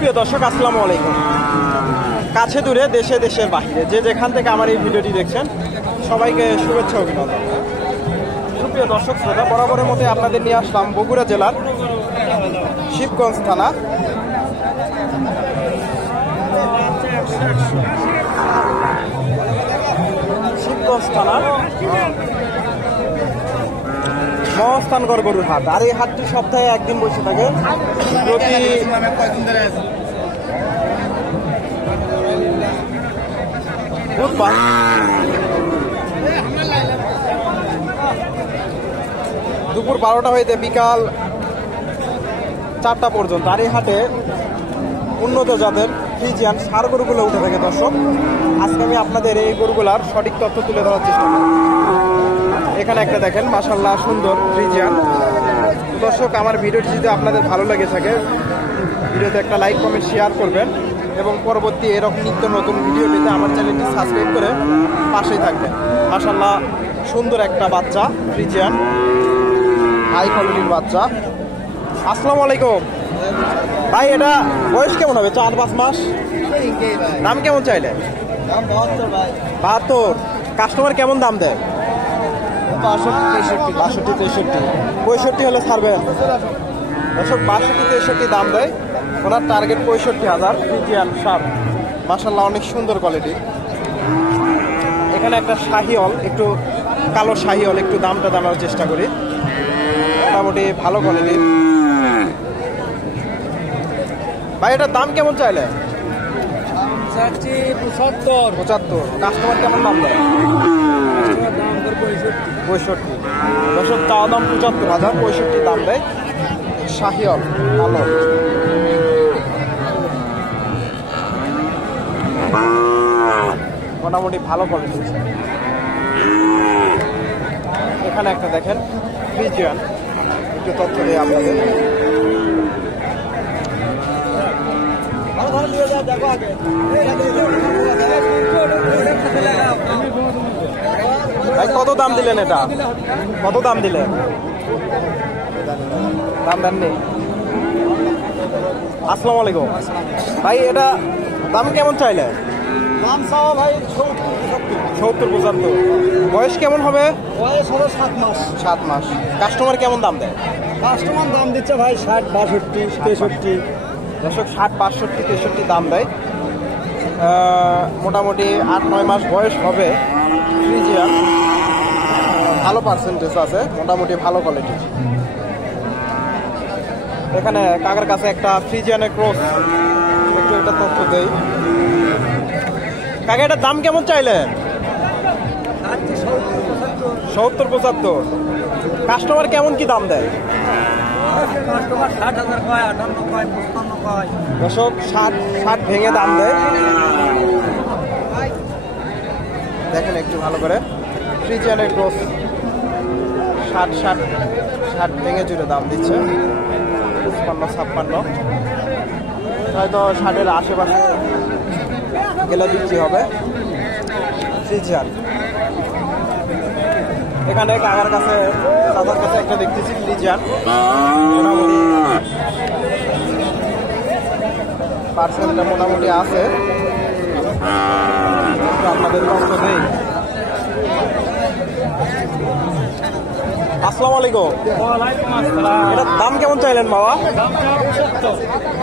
সুপ্রিয় দর্শক, আসসালামু আলাইকুম। কাছে দূরে দেশে দেশের বাহিরে যে যেখান থেকে আমার এই ভিডিওটি দেখছেন সবাইকে শুভেচ্ছা অভিনন্দন। সুপ্রিয় দর্শক শ্রোতা, বরাবরের মধ্যে আপনাদের নিয়ে আসলাম বগুড়া জেলার শিবগঞ্জ থানা। শিবগঞ্জ থানার মহাস্থানগড় গরুর হাট। আর এই হাটটি সপ্তাহে একদিন বসে থাকে, প্রতি বুধবার দুপুর 12টা হইতে বিকাল 4টা পর্যন্ত। আর এই হাটে উন্নত জাতের ফ্রিজিয়ান ষাঁড় গরুগুলো উঠে থাকে। দর্শক, আজকে আমি আপনাদের এই গরুগুলার সঠিক তথ্য তুলে ধরার চেষ্টা করব। এখানে একটা দেখেন, মাশাআল্লাহ সুন্দর ফ্রিজিয়ান। দর্শক, আমার ভিডিওটি যদি আপনাদের ভালো লেগে থাকে, ভিডিওতে একটা লাইক কমেন্ট শেয়ার করবেন এবং পরবর্তী এরকম নিত্য নতুন ভিডিও পেতে আমার চ্যানেলটি সাবস্ক্রাইব করে পাশেই থাকবেন। মাশাআল্লাহ সুন্দর একটা বাচ্চা ফ্রিজিয়ান, হাই কোয়ালিটির বাচ্চা। আসসালামু আলাইকুম ভাই, এটা বয়স কেমন হবে? 4-5 মাস। দাম কেমন চাইলে? 72। কাস্টমার কেমন দাম দেয়? 62-63। 65 হলে ছাড়বে। দর্শক, 62-63 দাম দেয়। ওনার টার্গেট 65,000। ফ্রিজিয়ান ষাঁড়, মাশাআল্লাহ অনেক সুন্দর কোয়ালিটি। এখানে একটা শাহিওয়াল, একটু কালো শাহিওয়াল, একটু দামটা জানার চেষ্টা করি। মোটামুটি ভালো কোয়ালিটির ভাই। এটার দাম কেমন চাইলে? 75। কাস্টমার কেমন দাম দেয়? 65। দর্শক, চাওয়া দাম 75,000, 65 দাম দেয়। শাহিওয়াল ভালো। মোটামুটি ভালো কোয়ালিটি। এখানে একটা দেখেন ফ্রিজিয়ান, একটু তথ্য দিই আপনাদের। ভাই কত দাম দিলেন? এটা কত দাম দিলেন? দাম দেননি। আসসালামু আলাইকুম ভাই, এটা দাম কেমন চাইলে? দাম চাওয়া ভাই 70-75। বয়স কেমন হবে? বয়স হলো 7 মাস। 7 মাস। কাস্টমার কেমন দাম দেয়? কাস্টমার দাম দিচ্ছে ভাই 60-62-63। দর্শক, 60-62-63 দাম দেয়। মোটামুটি 8-9 মাস বয়স হবে। ফ্রিজিয়ান ভালো পার্সেন্টেজ আছে, মোটামুটি ভালো কোয়ালিটি। এখানে কাকার কাছে একটা ফ্রিজিয়ানের ক্রস, একটু একটা তথ্য দেই। কাকা, এটার দাম কেমন চাইলে? 70-75। কাস্টমার কেমন কি দাম দেয়? দর্শক, 60 ভেঙে দাম দেয়। দেখেন একটু ভালো করে, ফ্রিজিয়ানের ক্রস 60 ভেঙে জুড়ে দাম দিচ্ছে। 55-56 হয়তো 60-এর আশেপাশে গেলে বিক্রি হবে ফ্রিজিয়ান। এখানে কাকার কাছে, দাদার কাছে একটা দেখতেছি ফ্রিজিয়ান, মোটামুটি পার্সেন্টটা মোটামুটি আছে। আপনাদের তথ্য দেই। আসসালামু আলাইকুম। এটার দাম কেমন চাইলেন বাবা?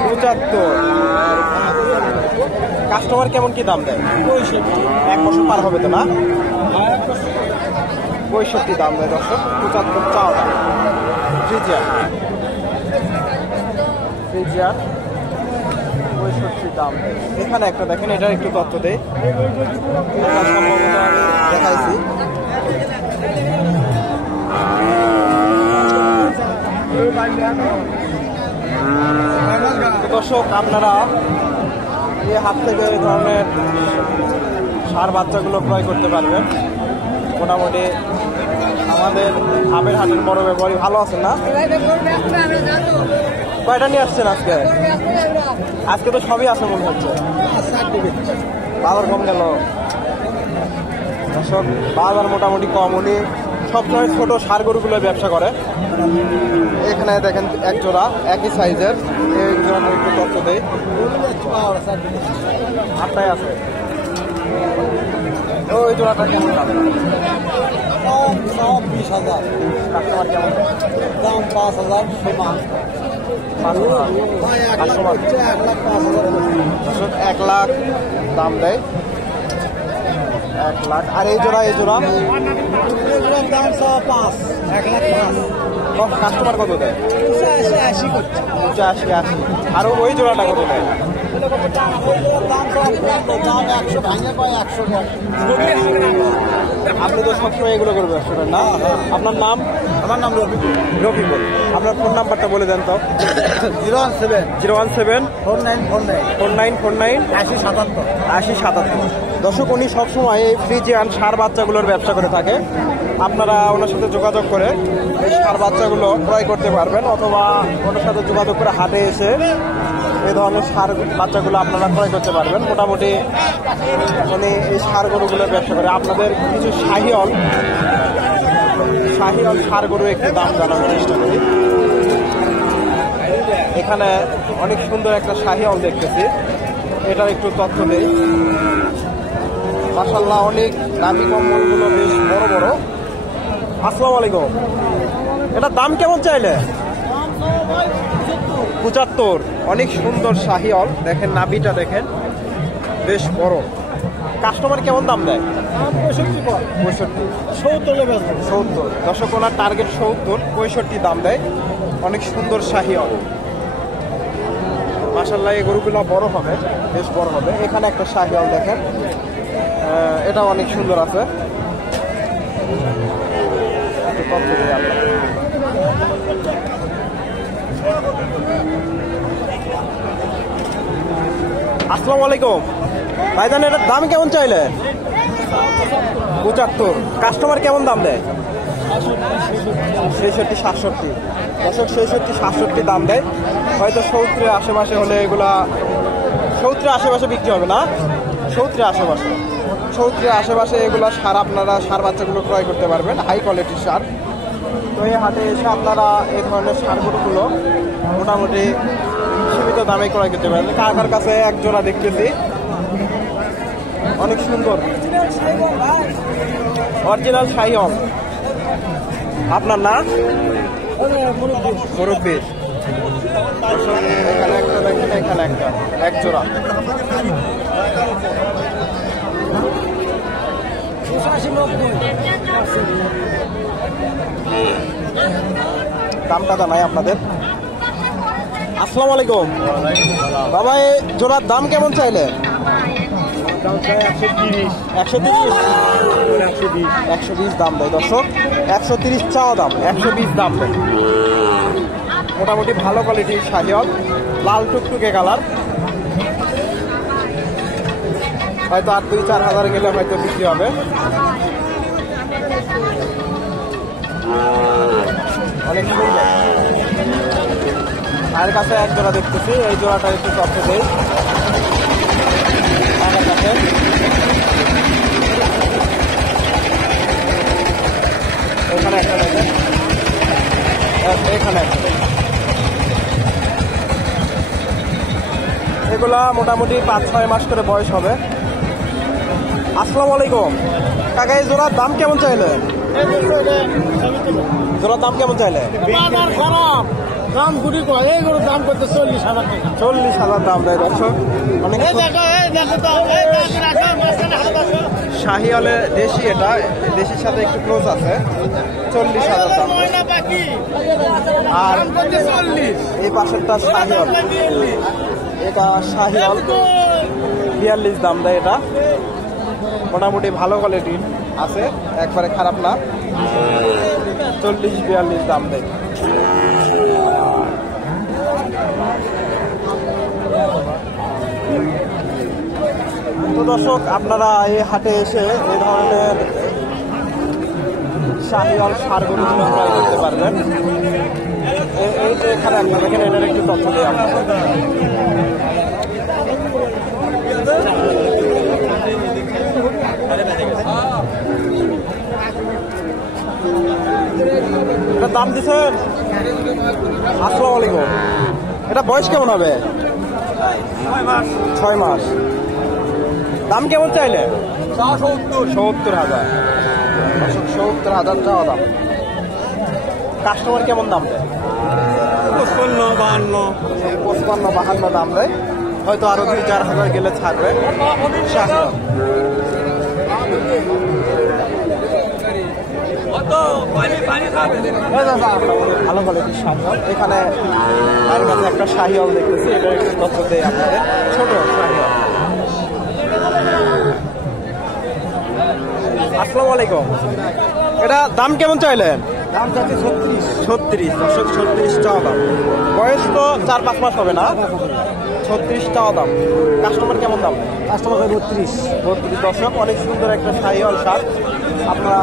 75। কাস্টমার কেমন কি দাম দেয়? 1 বছর পার হবে তো না? 65 দাম দেয়। দর্শক, 75 চাওয়া দাম। ফ্রিজিয়ান 65 দাম। এখানে একটা দেখেন, এটার একটু তথ্য দেয়। দেখাইছি। দর্শক, আপনারা এই হাত থেকে এই ধরনের ষাঁড় বাচ্চাগুলো ক্রয় করতে পারবেন। মোটামুটি আমাদের আমের হাটের বড় ব্যবহারী ভালো আছেন না? কয়টা নিয়ে আসছেন আজকে? আজকে তো সবই আছে মনে হচ্ছে। বাজার কম গেল। দর্শক, বাজার মোটামুটি কম, উনি সবসময় ছোট ষাঁড় গরুগুলোর ব্যবসা করে। এখানে দেখেন এক জোড়া একই সাইজের, এই জোড়াটা একটু তথ্য দেয়। আটটাই আছে। ওই জোড়াটা কেমন দাম? 20,000 কাস্টমার কেমন দেয়? দাম 5,000 সমান। 1 লাখ দাম দেয়, 1 লাখ। আর এই জোড়া দাম 5, 1,05,000। কাস্টমার কত দেয়? 85 করছে। 85। আর ওই জোড়াটা কত দেয়? আপনি তো সবসময় এগুলো করবে ব্যবসাটা না? আপনার নাম? আমার নাম রফিকুল। আপনার ফোন নাম্বারটা বলে দেন তো। 017 4949 8077। দর্শক, উনি সবসময় এই ফ্রিজিয়ান ষাঁড় বাচ্চাগুলোর ব্যবসা করে থাকে। আপনারা ওনার সাথে যোগাযোগ করে এই ষাঁড় বাচ্চাগুলো ক্রয় করতে পারবেন, অথবা ওনার সাথে যোগাযোগ করে হাটে এসে এই ধরনের ষাঁড় বাচ্চাগুলো আপনারা ক্রয় করতে পারবেন। মোটামুটি মানে এই ষাঁড় গরুগুলোর ব্যবসা করে। আপনাদের কিছু শাহিওয়াল ষাঁড় গরু একটু দাম জানানোর চেষ্টা করি। এখানে অনেক সুন্দর একটা শাহিওয়াল দেখতেছি, এটার একটু তথ্য দেই। মাশাআল্লাহ, অনেক দামি কম্বলগুলো বেশ বড় বড়। আসসালামু আলাইকুম। এটার দাম কেমন চাইলে? 75। অনেক সুন্দর শাহিওয়াল, দেখেন নাভিটা দেখেন বেশ বড়। কাস্টমার কেমন দাম দেয়? 65, 70। দর্শক, ওনার টার্গেট 70, 65 দাম দেয়। অনেক সুন্দর শাহিওয়াল। মাশাআল্লাহ, এই গরুগুলো বড় হবে, বেশ বড় হবে। এখানে একটা শাহিওয়াল দেখেন, এটা অনেক সুন্দর আছে। আসসালামু আলাইকুম ভাইজান, এটার দাম কেমন চাইলে? 75। কাস্টমার কেমন দাম দেয়? 66, 67। দর্শক, 66, 67 দাম দেয়। হয়তো 70-এর আশেপাশে হলে এগুলা 70-এর আশেপাশে বিক্রি হবে না, 70-এর আশেপাশে এগুলা ষাঁড়, আপনারা ষাঁড় বাচ্চাগুলো ক্রয় করতে পারবেন, হাই কোয়ালিটির ষাঁড়। তো এই হাটে এসে আপনারা এই ধরনের ষাঁড় গরুগুলো মোটামুটি সীমিত দামে ক্রয় করতে পারেন। কাকার কাছে এক জোড়া দেখতেছি, অনেক সুন্দর অরিজিনাল শাহিওয়াল। আপনার নাম? মুরব্বীর। এখানে একটা দেখেন, এখানে একটা, এক জোড়া। দামটা জানাই আপনাদের। আসসালামু আলাইকুম বাবা, এই জোড়ার দাম কেমন চাইলে? 120 দাম দেয়। দর্শক, 130 চাওয়া দাম, 120 দাম দেয়। মোটামুটি ভালো কোয়ালিটির শাহিওয়াল, লাল টুকটুকে কালার। হয়তো আর 2-4 হাজার গেলে হয়তো বিক্রি হবে। অনেক সুন্দর। আর কাছে এক জোড়া দেখতেছি, এই জোড়াটা একটু তথ্য দেই। এখানে একটা দেখেন, এখানে একটা দেখেন। এগুলা মোটামুটি 5-6 মাস করে বয়স হবে। আসসালামু আলাইকুম কাকা, এই জোড়ার দাম কেমন চাইলে? জোড়ার দাম কেমন চাইলে? দাম গুটি কয়, এই গরুর দাম করতে 40,000 টাকা। 40,000 দাম দেয়। দর্শক, অনেক শাহিওয়ালে দেশি, এটা দেশির সাথে একটু ক্লোজ আছে। 40,000 দাম। আর এই পাশেরটা শাহিওয়াল, এটা শাহিওয়াল 42 দাম দেয়। এটা মোটামুটি ভালো কোয়ালিটির আছে, একবারে খারাপ না। 40-42 দাম দেয়। তো দর্শক, আপনারা এই হাটে এসে এই ধরনের শাহিওয়াল ষাঁড় গরু ক্রয় করতে পারবেন। এই যে এখানে আপনারা দেখেন, এটার একটু তথ্য দেয় আপনাদের। এটা দাম দিচ্ছেন? আসসালামু আলাইকুম। এটা বয়স কেমন হবে? 6 মাস। দাম কেমন চাইলে? 70,000। 70,000 চাওয়া দাম। কাস্টমার কেমন দাম দেয়? 55-52 দাম দেয়। হয়তো আরো 2-4 হাজার গেলে ছাড়বে। ভালো কোয়ালিটির শাহিওয়াল। এখানে আর কাছে একটা শাহিওয়াল দেখতেছি, এটা একটু তথ্য দেয় আপনাদের। ছোট শাহিওয়াল। আসসালামু আলাইকুম। এটা দাম কেমন চাইলেন? দাম চাচ্ছি 36। 36 চাওয়া দাম। বয়স তো 4-5 মাস হবে না? 36 চাওয়া দাম। কাস্টমার কেমন দাম? কাস্টমার 32। দর্শক, অনেক সুন্দর একটা শাহিওয়াল সার। আপনারা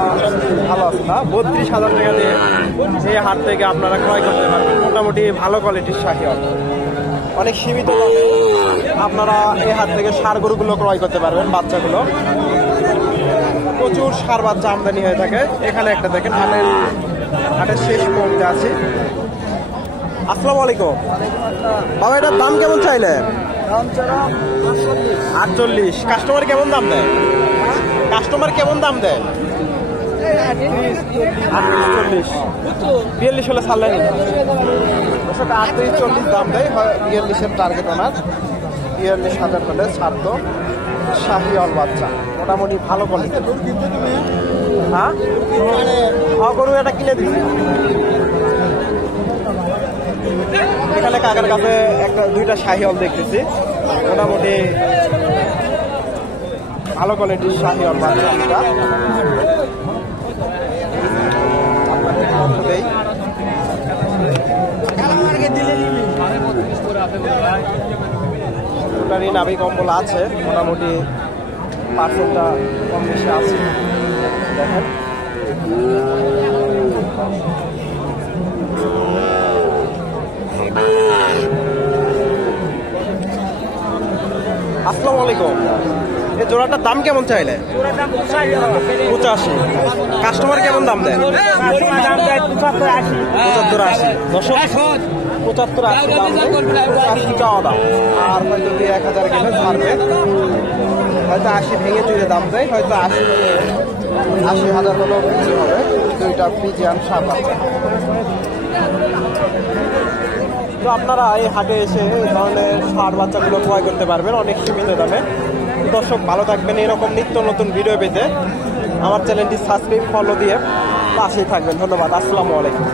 ভালো আছে না? 32,000 টাকা দিয়ে এই হাট থেকে আপনারা ক্রয় করতে পারবেন। মোটামুটি ভালো কোয়ালিটির শাহিওয়াল। অনেক সীমিত দামে আপনারা এই হাট থেকে ষাঁড় গরুগুলো ক্রয় করতে পারবেন। বাচ্চাগুলো প্রচুর ষাঁড় বাচ্চা আমদানি হয়ে থাকে। এখানে একটা দেখেন, হাটের শেষ পর্যায়ে আছে। আসসালামু আলাইকুম। বাবা, এটার দাম কেমন চাইলে? 48। কাস্টমার কেমন দাম দেয়? কাস্টমার কেমন দাম দেয়? 38-40। 42 হলে ছাড়লেন? 38-40 দাম দেয়। 42-এর টার্গেট ওনার। 42,000 হলে ছাড়তো। শাহিওয়াল বাচ্চা, মোটামুটি ভালো কোয়ালিটি। হ্যাঁ, গরু এটা কিনে দিচ্ছি। এখানে কাকার কাছে 1-2টা শাহিওয়াল দেখতেছি। মোটামুটি ভালো কোয়ালিটির শাহিওয়াল বাচ্চা। নাভি কম্বল আছে, মোটামুটি পার্সেন্টটা কম বেশি আছে। দেখেন, আসসালামু আলাইকুম। এই জোড়াটার দাম কেমন চাইলে? 85। কাস্টমার কেমন দাম দেয়? 75-80। 75-80 দাম দেয়। 85 চাওয়া দাম। আর হয়তো 1,000 গেলে ছাড়বে। হয়তো 80 ভেঙে চুড়ে দাম দেয়। হয়তো 80,000 হলেও বিক্রি হবে। 2টা ফ্রিজিয়ান ষাঁড় বাচ্চা। তো আপনারা এই হাটে এসে এই ধরনের ষাঁড় বাচ্চাগুলো ক্রয় করতে পারবেন অনেক সীমিত দামে। দর্শক, ভালো থাকবেন। এরকম নিত্য নতুন ভিডিও পেতে আমার চ্যানেলটি সাবস্ক্রাইব, ফলো দিয়ে পাশেই থাকবেন। ধন্যবাদ। আসসালামু আলাইকুম।